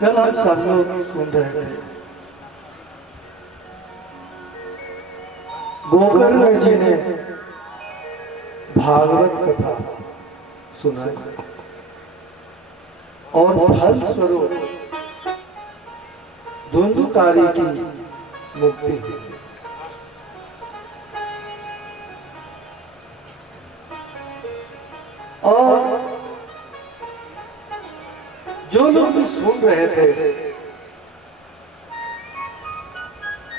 कल हम सब लोग सुन रहे थे गोकर्ण जी ने भागवत कथा सुनाई और फल स्वरूप धुंधुकारी की मुक्ति हुई। और जो लोग भी सुन रहे थे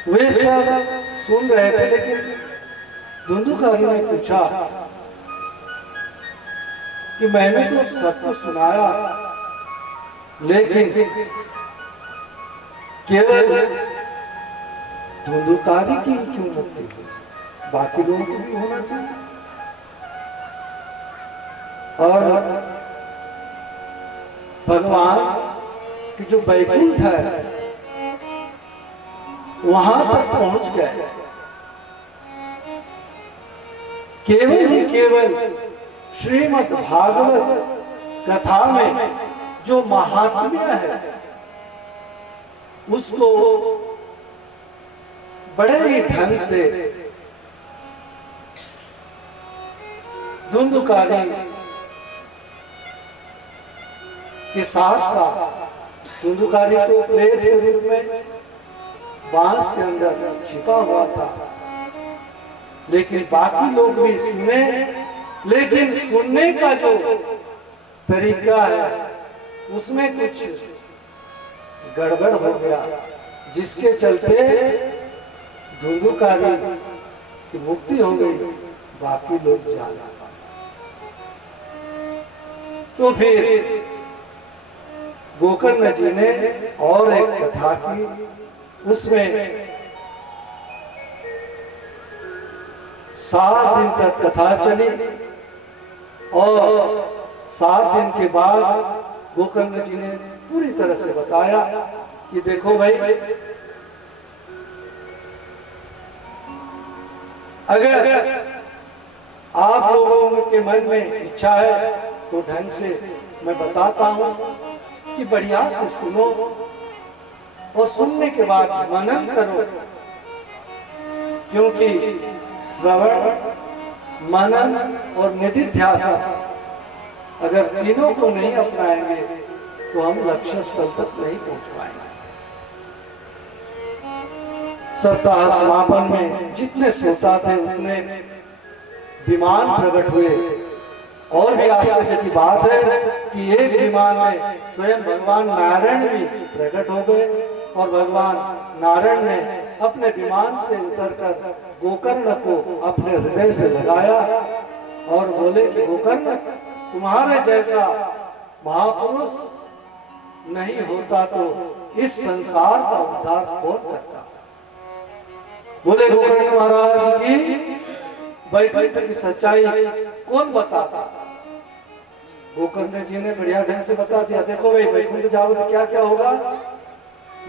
वे सब सुन रहे थे, लेकिन धुंधुकारी ने पूछा कि मैंने तो सबको सुनाया, लेकिन केवल धुंधुकारी की क्यों मुक्ति हुई, बाकी लोगों को भी होना चाहिए। और भगवान की जो वैकुंठ है वहां तक पहुंच गए। केवल ही केवल श्रीमद् भागवत कथा में जो महात्म्य है उसको बड़े ही ढंग से धुंधुकारी के साथ साथ, धुंधुकारी तो प्रेत के रूप में बांस के अंदर छिपा हुआ था, लेकिन बाकी लोग भी सुने, लेकिन सुनने का जो तरीका है उसमें कुछ गड़बड़ हो गया, जिसके चलते धुंधुकारी की मुक्ति हो गई, बाकी लोग जा रहे। तो फिर गोकर्ण जी ने और एक कथा की, उसमें 7 दिन तक कथा चली और 7 दिन के बाद गोकर्ण जी ने पूरी तरह से बताया कि देखो भाई, अगर आप लोगों के मन में इच्छा है तो ढंग से मैं बताता हूं कि बढ़िया से सुनो और सुनने के बाद मनन करो, क्योंकि श्रवण, मनन और निधिध्यासन अगर तीनों को नहीं अपनाएंगे तो हम लक्ष्य स्थल तक नहीं पहुंच पाएंगे। सप्ताह समापन में जितने श्रोता थे उतने विमान प्रकट हुए, और भी आश्चर्य की बात है कि एक विमान में स्वयं भगवान नारायण भी प्रकट हो गए, और भगवान नारायण ने अपने विमान से उतरकर गोकर्ण को अपने हृदय से लगाया और बोले कि गोकर्ण, तुम्हारे जैसा महापुरुष नहीं होता तो इस संसार का उद्धार कौन करता। बोले गोकर्ण महाराज की वैकुंठ की सच्चाई कौन बताता। गोकर्ण जी ने बढ़िया ढंग से बता दिया, देखो भाई, वैकुंठ जाओ तो क्या क्या होगा,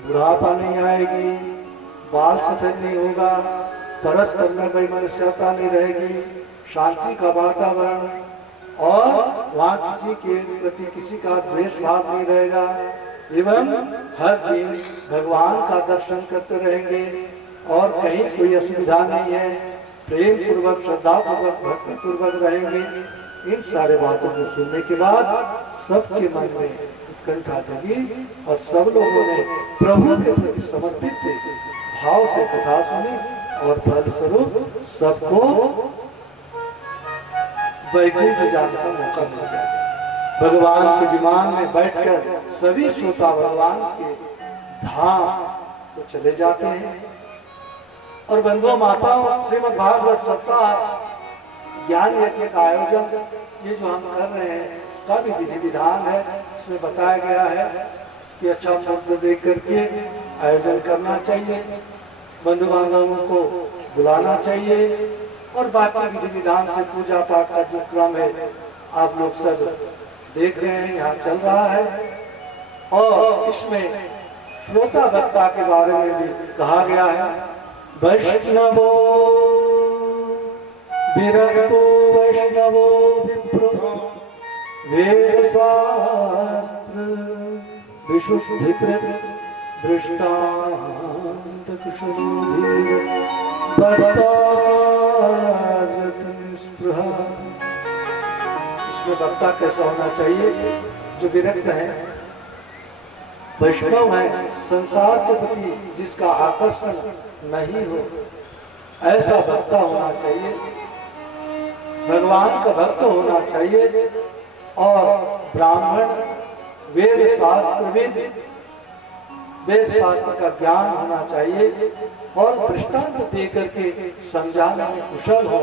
बुढ़ापा नहीं आएगी, बाल सफेद नहीं होगा, परस्पर में वैमनस्यता नहीं रहेगी, शांति का वातावरण, और वहां किसी के प्रति किसी का द्वेष भाव नहीं रहेगा, एवं हर दिन भगवान का दर्शन करते रहेंगे और कहीं कोई असुविधा नहीं है, प्रेम पूर्वक, श्रद्धा पूर्वक, भक्ति पूर्वक रहेंगे। इन सारे बातों को सुनने के बाद सबके मन में उत्कंठा जगी और सब लोगों ने प्रभु के प्रति समर्पित थे, भाव से कथा सुनी और फलस्वरूप सबको वैकुंठ जाने का मौका मिल गया। भगवान के विमान में बैठकर सभी श्रोता भगवान के धाम को चले जाते हैं। और बंधुओं माताओं, श्रीमद् भागवत सप्ताह ज्ञान यज्ञ का आयोजन ये जो हम कर रहे हैं उसका भी विधि विधान है। इसमें बताया गया है कि अच्छा मुहूर्त देख करके आयोजन करना चाहिए, बंधु बांधवों को बुलाना चाहिए, और बाकी विधि विधान से पूजा पाठ का जो क्रम है आप लोग सब देख रहे हैं, यहाँ चल रहा है। और इसमें श्रोता वक्ता के बारे में भी कहा गया है, वैष्णवो विरक्तो वैष्णवो विप्रो वेद शास्त्र विशुद्धिकृत दृष्टांत कुशलोधीर वक्ताकारयत निस्पृहा। इसमें वक्ता कैसा होना चाहिए? जो विरक्त है, वैष्णव है, संसार के प्रति जिसका आकर्षण नहीं हो, ऐसा वक्ता होना चाहिए, भगवान का भक्त होना चाहिए। और ब्राह्मण वेद शास्त्रविद, वेद शास्त्र का ज्ञान होना चाहिए और दृष्टांत देकर के समझाने में कुशल हो।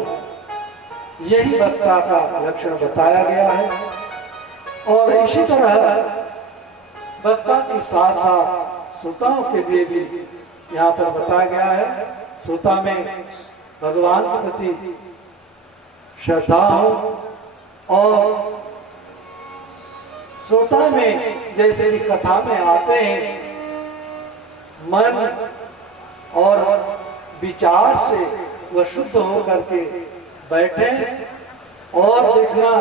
यही वक्ता का लक्षण बताया गया है। और इसी तरह वक्ता के साथ साथ श्रोताओं के लिए भी यहाँ पर बताया गया है। श्रोता में भगवान के प्रति श्रद्धा हो और श्रोता में जैसे कि कथा में आते हैं, मन और विचार से वह शुद्ध हो करके बैठे। और देखना,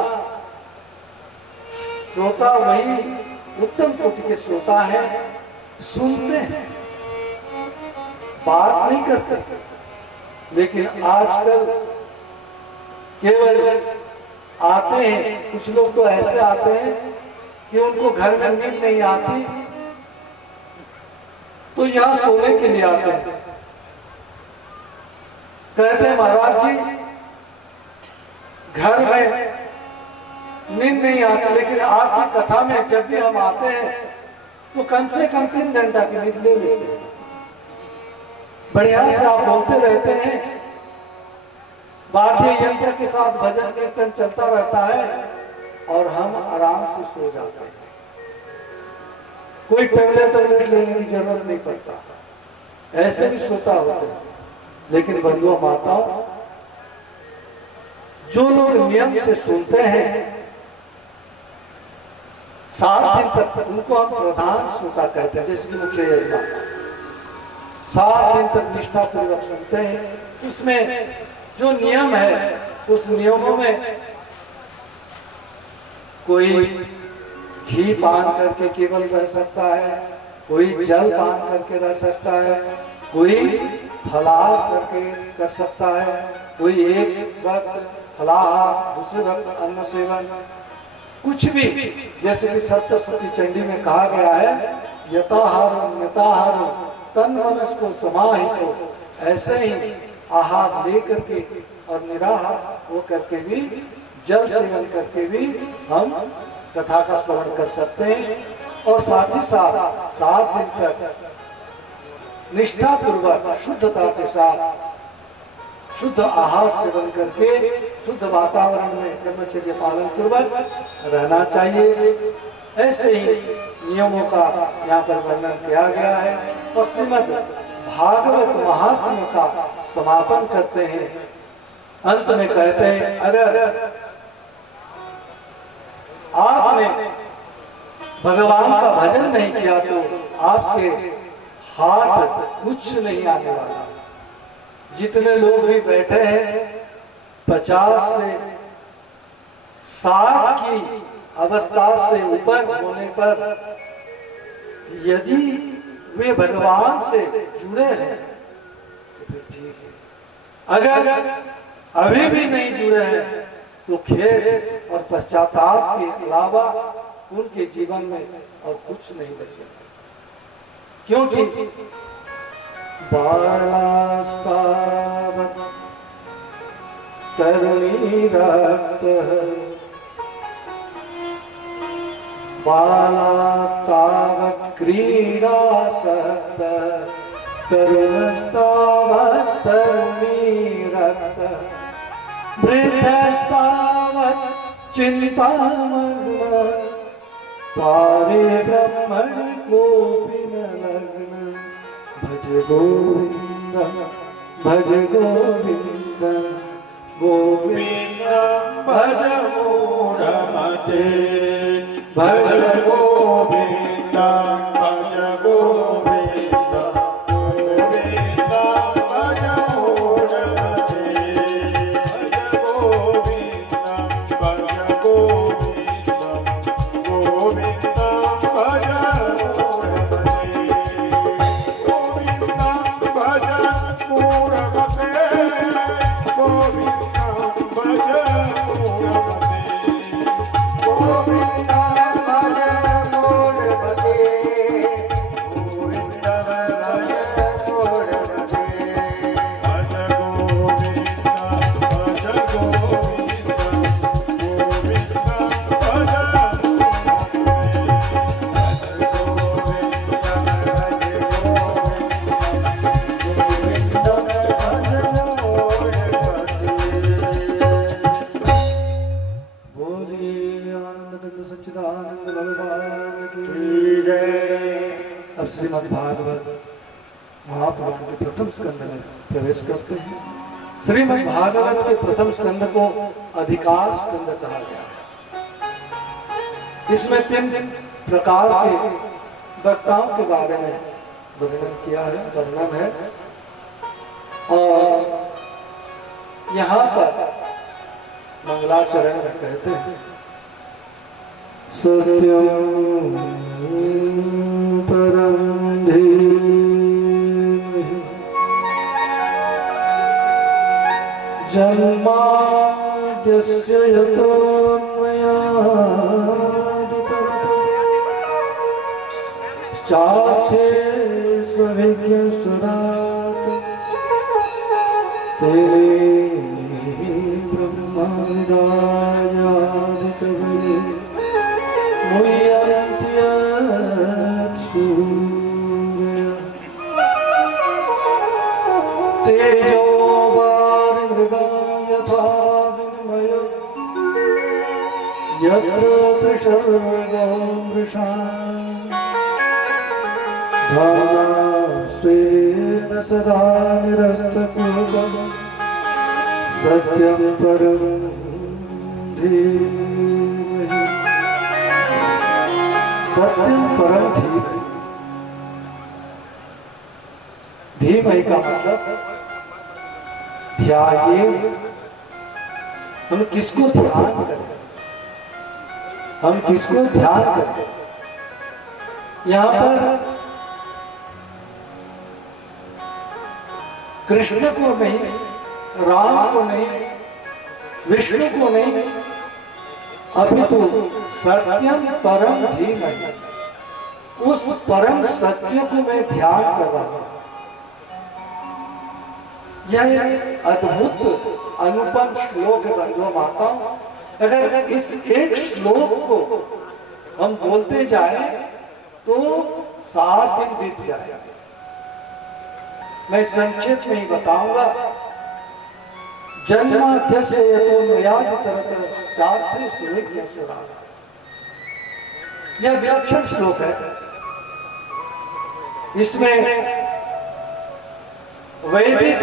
श्रोता वही उत्तम कोटि के श्रोता हैं, सुनते हैं, बात नहीं करते। लेकिन आजकल केवल आते हैं, कुछ लोग तो ऐसे आते हैं कि उनको घर में नींद नहीं आती तो यहां सोने के लिए आते हैं। कहते हैं महाराज जी घर में नींद नहीं आती, लेकिन आपकी कथा में जब भी हम आते हैं तो कम से कम 3 घंटा की नींद ले लेते हैं। बढ़िया से आप बोलते रहते हैं, वाद्य यंत्र के साथ भजन कीर्तन चलता रहता है और हम आराम से सो जाते हैं। कोई टैबलेट लेने की जरूरत नहीं पड़ता, ऐसे भी सोता होते हैं। लेकिन बंधुओं माताओं, जो लोग नियम से सुनते हैं 7 दिन तक, उनको हम प्रधान श्रोता कहते हैं। जैसे कि मुख्य यजमान 7 दिन तक निष्ठापूर्वक सुनते हैं। इसमें जो नियम है, उस नियमों में कोई घी पान करके केवल रह सकता है, कोई जल पान करके रह सकता है, कोई फलाहार करके कर सकता है, कोई एक वक्त फलाहार, दूसरे वक्त अन्न सेवन, कुछ भी। जैसे कि सप्तशती चंडी में कहा गया है, यथाहारो यथाहारो तन मनस को समाहितो, ऐसे ही आहार ले करके और निराहार वो करके भी, जल सेवन करके भी हम कथा का श्रवण कर सकते हैं। और साथ ही साथ 7 दिन तक निष्ठा पूर्वक शुद्धता के साथ शुद्ध आहार सेवन करके शुद्ध वातावरण में ब्रह्मचर्य पालन पूर्वक रहना चाहिए। ऐसे ही नियमों का यहाँ पर वर्णन किया गया है। और श्रीमद् भागवत महात्म्य का समापन करते हैं। अंत में कहते हैं, अगर आपने भगवान का भजन नहीं किया तो आपके हाथ कुछ नहीं आने वाला। जितने लोग भी बैठे हैं 50 से 60 की अवस्था से ऊपर होने पर यदि वे भगवान से जुड़े हैं तो फिर ठीक है। अगर अभी भी नहीं जुड़े हैं तो खेद और पश्चाताप के अलावा उनके जीवन में और कुछ नहीं बचेगा। क्योंकि बालास्तावत् तरुणीरक्तः बालास्तावत् क्रीडासक्तः तरुणस्तावत् तरुणीरक्तः वृद्धस्तावत् चिन्तामग्नः पारे ब्रह्मणि कोऽपि न लग्नः भज गोविन्दं भज गोविन्दं गोविन्दं भज मूढमते भज गोविन्दं भज गोविन्दं गोविन्दं भज मूढमते भज गोविन्दं भज गोविन्दं गोविन्दं भज महापुराण के प्रथम स्कंद में प्रवेश करते हैं। श्रीमद् भागवत के प्रथम स्कंद को अधिकार स्कंद कहा गया है। इसमें 3 प्रकार के वक्ताओं के बारे में वर्णन है और यहाँ पर मंगलाचरण में कहते हैं सत्यम परम धीमहि जन्माद्यस्य यतोऽन्वयादितरतश्चार्थे स्वविज्ञस्वराट् तेरे ब्रह्मविदायादिकवये मुह्यन्त्यत्सूर्यः तेजो वारिमृगां यथा विनिमयो यत्र त्रिसर्गो मृषा धाम्ना स्वेन सदा निरस्तकुहकं सत्यं परं धीमहि। सत्यम परम धीमहि। धीमहि का मतलब ध्याये। हम किसको ध्यान करें? हम किसको ध्यान करें? यहां पर कृष्ण को नहीं, राम को नहीं, विष्णु को नहीं, अपितु सत्यम परम धीमहि, उस परम सत्य को मैं ध्यान कर रहा हूं। यह अद्भुत अनुपम श्लोक है बंधुओं माताओं। अगर इस एक श्लोक को हम बोलते जाए तो 7 दिन बीत जाए। मैं संक्षेप में ही बताऊंगा। जन्माद्यस्य यतोऽन्वयादितरतश्चार्थे स्वविज्ञस्वराट्। यह विलक्षण श्लोक है। इसमें वैदिक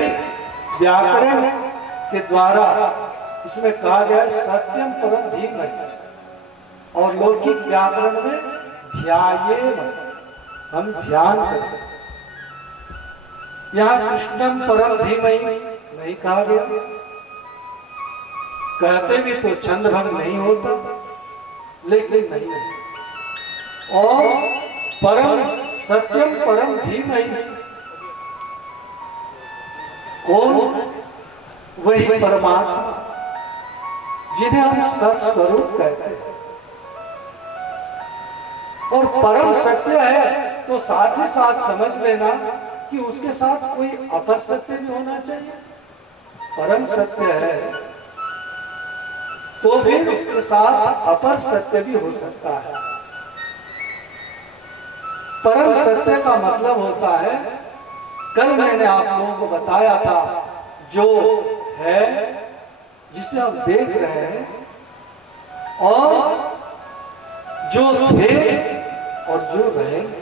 व्याकरण के द्वारा इसमें कहा गया सत्यम परम धीमहि और लौकिक व्याकरण में ध्यायेम, हम ध्यान करें। यहां कृष्णम परम धीमहि नहीं कहा गया। कहते भी तो छंद भंग नहीं होता, लेकिन नहीं है। और परम सत्यम परम धीमहि कौन? वही परमात्मा जिन्हें हम सत स्वरूप कहते हैं। और परम सत्य है तो साथ ही साथ समझ लेना कि उसके साथ कोई अपर सत्य भी होना चाहिए। परम सत्य है तो फिर उसके साथ अपर सत्य भी हो सकता है। परम सत्य का मतलब होता है, कल मैंने आप लोगों को बताया था, जो है जिसे हम देख रहे हैं और जो थे और जो रहेंगे।